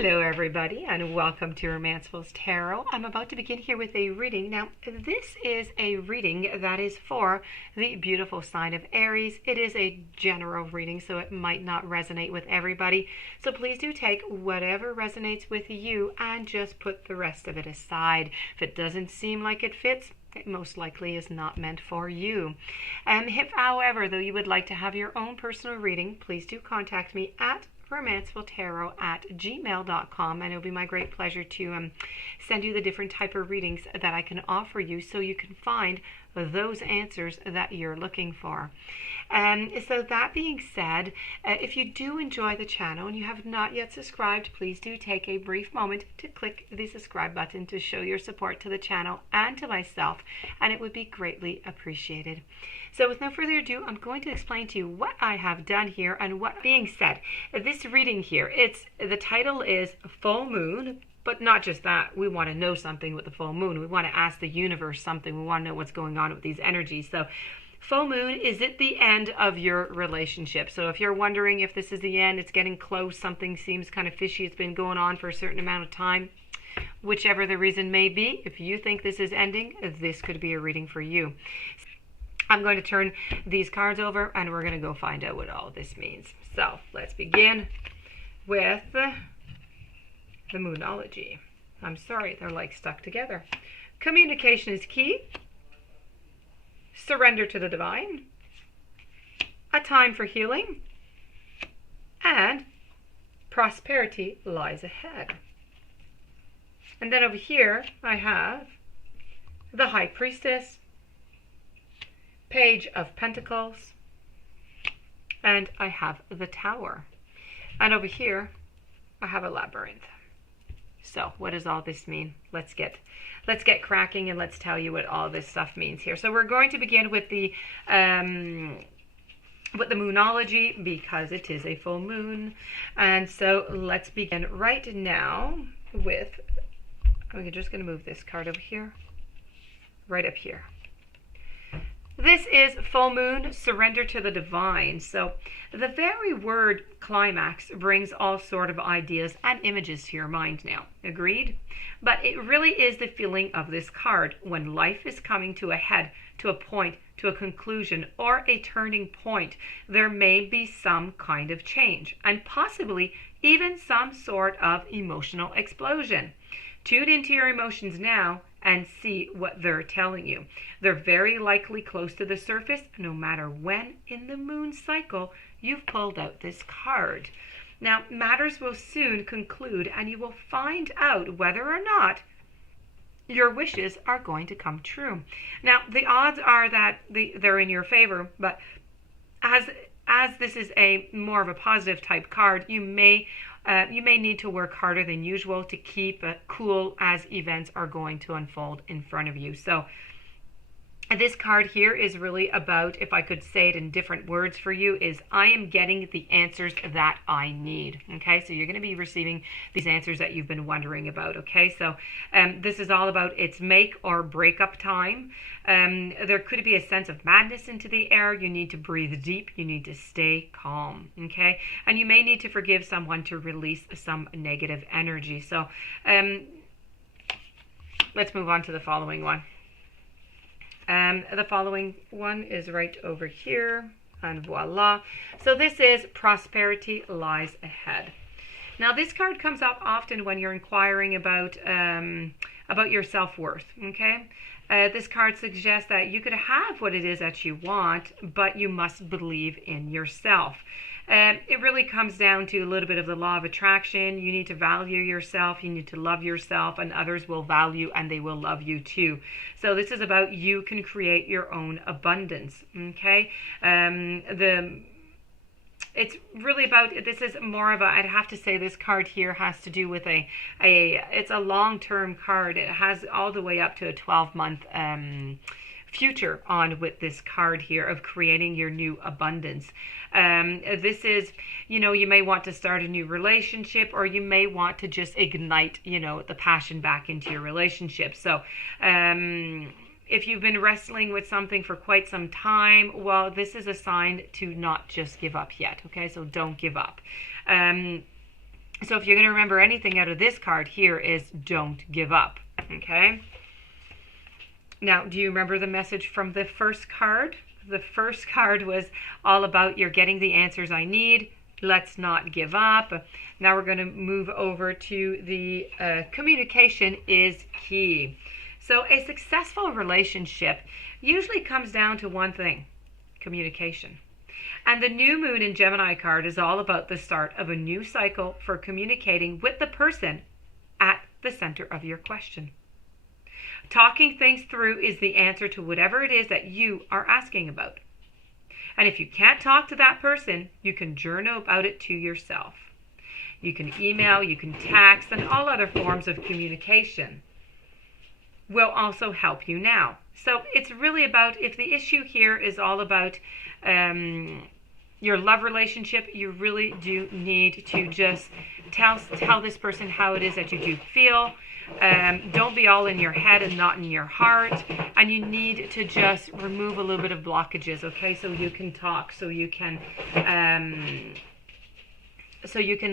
Hello everybody and welcome to Romancefull's Tarot. I'm about to begin here with a reading. Now this is a reading that is for the beautiful sign of Aries. It is a general reading, so it might not resonate with everybody. So please do take whatever resonates with you and just put the rest of it aside. If it doesn't seem like it fits, it most likely is not meant for you. If however though you would like to have your own personal reading, please do contact me at romancefulltarot@gmail.com, and it'll be my great pleasure to send you the different type of readings that I can offer you so you can find those answers that you're looking for. So that being said, if you do enjoy the channel and you have not yet subscribed, please do take a brief moment to click the subscribe button to show your support to the channel and to myself, and it would be greatly appreciated. So with no further ado, I'm going to explain to you what I have done here. And what being said, this reading here, the title is Full Moon. But not just that, we want to know something with the full moon. We want to ask the universe something. We want to know what's going on with these energies. So full moon, is it the end of your relationship? So if you're wondering if this is the end, it's getting close, something seems kind of fishy, it's been going on for a certain amount of time, whichever the reason may be, if you think this is ending, this could be a reading for you. I'm going to turn these cards over and we're going to go find out what all this means. So let's begin with the Moonology. I'm sorry, they're like stuck together. Communication is key. Surrender to the divine. A time for healing. And prosperity lies ahead. And then over here I have the High Priestess, Page of Pentacles, and I have the Tower. And over here I have a Labyrinth. So what does all this mean? Let's get cracking and let's tell you what all this stuff means here. So we're going to begin with the Moonology because it is a full moon. And so let's begin right now with, I'm just going to move this card over here, right up here. This is full moon, surrender to the divine. So the very word climax brings all sort of ideas and images to your mind now. Agreed? But it really is the feeling of this card when life is coming to a head, to a point, to a conclusion, or a turning point. There may be some kind of change and possibly even some sort of emotional explosion. Tune into your emotions now and see what they're telling you. They're very likely close to the surface, no matter when in the moon cycle you've pulled out this card. Now, matters will soon conclude, and you will find out whether or not your wishes are going to come true. Now, the odds are that they're in your favor, but as this is a more of a positive type card, you may need to work harder than usual to keep cool as events are going to unfold in front of you. So this card here is really about, if I could say it in different words for you, is I am getting the answers that I need. Okay, so you're going to be receiving these answers that you've been wondering about. Okay, so this is all about it's make or break up time. There could be a sense of madness into the air. You need to breathe deep. You need to stay calm. Okay, and you may need to forgive someone to release some negative energy. So let's move on to the following one. The following one is right over here, and voila. So this is prosperity lies ahead. Now this card comes up often when you're inquiring about your self-worth. Okay, this card suggests that you could have what it is that you want, but you must believe in yourself. It really comes down to a little bit of the law of attraction. You need to value yourself, you need to love yourself, and others will value and they will love you too. So this is about you can create your own abundance. Okay, it's really about, this is more of a, I'd have to say this card here has to do with it's a long-term card. It has all the way up to a 12-month future on with this card here of creating your new abundance. This is, you may want to start a new relationship, or you may want to just ignite, the passion back into your relationship. So if you've been wrestling with something for quite some time, well, this is a sign to not just give up yet. Okay, so don't give up. So if you're going to remember anything out of this card here is don't give up, okay? Now, do you remember the message from the first card? The first card was all about you're getting the answers I need. Let's not give up. Now we're going to move over to the communication is key. So a successful relationship usually comes down to one thing, communication. And the new moon in Gemini card is all about the start of a new cycle for communicating with the person at the center of your question. Talking things through is the answer to whatever it is that you are asking about. And if you can't talk to that person, you can journal about it to yourself. You can email, you can text, and all other forms of communication will also help you now. So it's really about, if the issue here is all about your love relationship, you really do need to just tell this person how it is that you do feel. Don't be all in your head and not in your heart. And you need to just remove a little bit of blockages, okay? So you can talk, so you can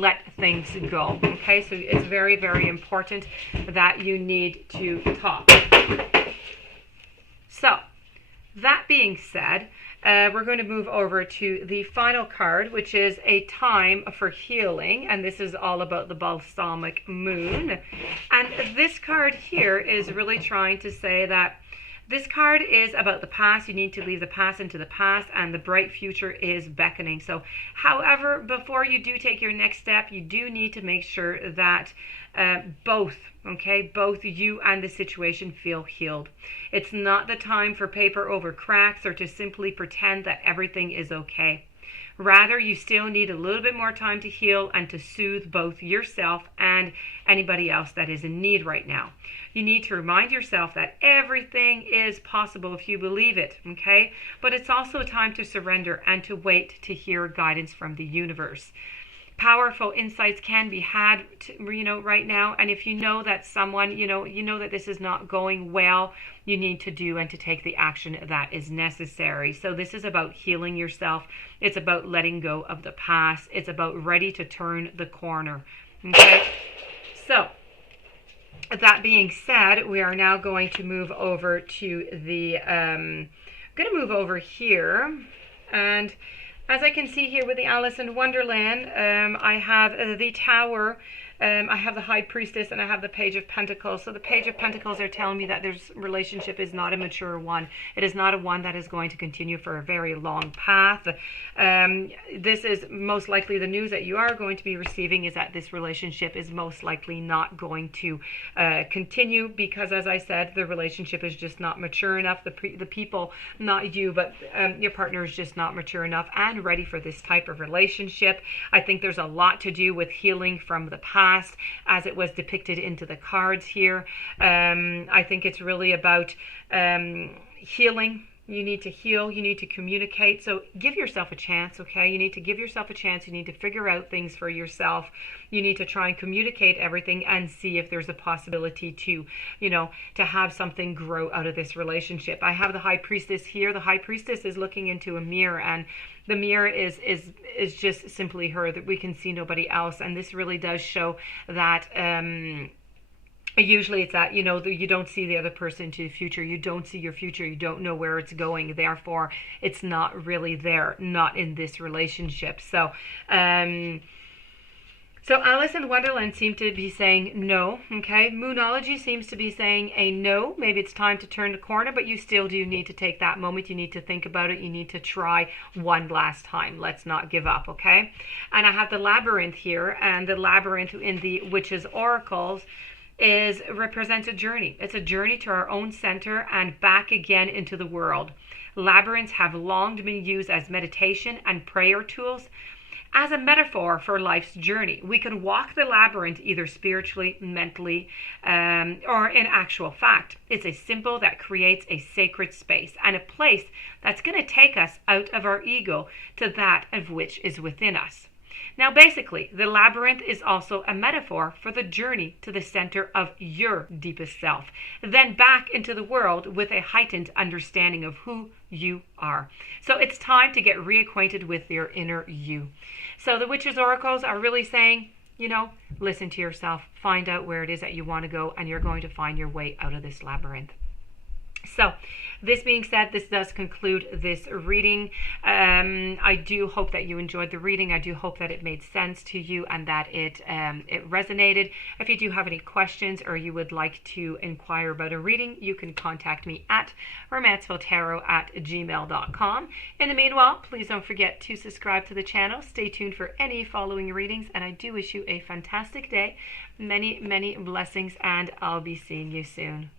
let things go, okay? So it's very, very important that you need to talk. So that being said, we're going to move over to the final card, which is a time for healing. And this is all about the balsamic moon. And this card here is really trying to say that this card is about the past. You need to leave the past into the past, and the bright future is beckoning. So, however, before you do take your next step, you do need to make sure that both you and the situation feel healed. It's not the time for paper over cracks or to simply pretend that everything is okay. Rather, you still need a little bit more time to heal and to soothe both yourself and anybody else that is in need right now. You need to remind yourself that everything is possible if you believe it, okay? But it's also a time to surrender and to wait to hear guidance from the universe. Powerful insights can be had, right now. And if you know that someone, you know that this is not going well, you need to do and to take the action that is necessary. So this is about healing yourself. It's about letting go of the past. It's about ready to turn the corner. Okay. So that being said, we are now going to move over to the, I'm going to move over here, and as I can see here with the Alice in Wonderland, I have the Tower, I have the High Priestess, and I have the Page of Pentacles. So the Page of Pentacles are telling me that this relationship is not a mature one. It is not a one that is going to continue for a very long path. This is most likely the news that you are going to be receiving is that this relationship is most likely not going to continue because, as I said, the relationship is just not mature enough. The people, not you, but your partner is just not mature enough and ready for this type of relationship. I think there's a lot to do with healing from the past, as it was depicted into the cards here. I think it's really about healing. You need to heal. You need to communicate. So give yourself a chance, okay? You need to give yourself a chance. You need to figure out things for yourself. You need to try and communicate everything and see if there's a possibility to, to have something grow out of this relationship. I have the High Priestess here. The High Priestess is looking into a mirror, and the mirror is just simply her, that we can see nobody else. And this really does show that usually it's that, you don't see the other person into the future. You don't see your future. You don't know where it's going. Therefore, it's not really there, not in this relationship. So, so Alice in Wonderland seemed to be saying no, okay? Moonology seems to be saying a no. Maybe it's time to turn the corner, but you still do need to take that moment. You need to think about it. You need to try one last time. Let's not give up, okay? And I have the Labyrinth here, and the Labyrinth in the Witch's Oracles represents a journey. It's a journey to our own center and back again into the world. Labyrinths have long been used as meditation and prayer tools, as a metaphor for life's journey. We can walk the labyrinth either spiritually, mentally, or in actual fact. It's a symbol that creates a sacred space and a place that's going to take us out of our ego to that of which is within us. Now, basically, the labyrinth is also a metaphor for the journey to the center of your deepest self, then back into the world with a heightened understanding of who you are. So it's time to get reacquainted with your inner you. So the Witch's Oracles are really saying, you know, listen to yourself, find out where it is that you want to go, and you're going to find your way out of this labyrinth. So, this being said, this does conclude this reading. I do hope that you enjoyed the reading. I do hope that it made sense to you and that it resonated. If you do have any questions or you would like to inquire about a reading, you can contact me at romancefulltarot@gmail.com. In the meanwhile, please don't forget to subscribe to the channel. Stay tuned for any following readings, and I do wish you a fantastic day. Many, many blessings, and I'll be seeing you soon.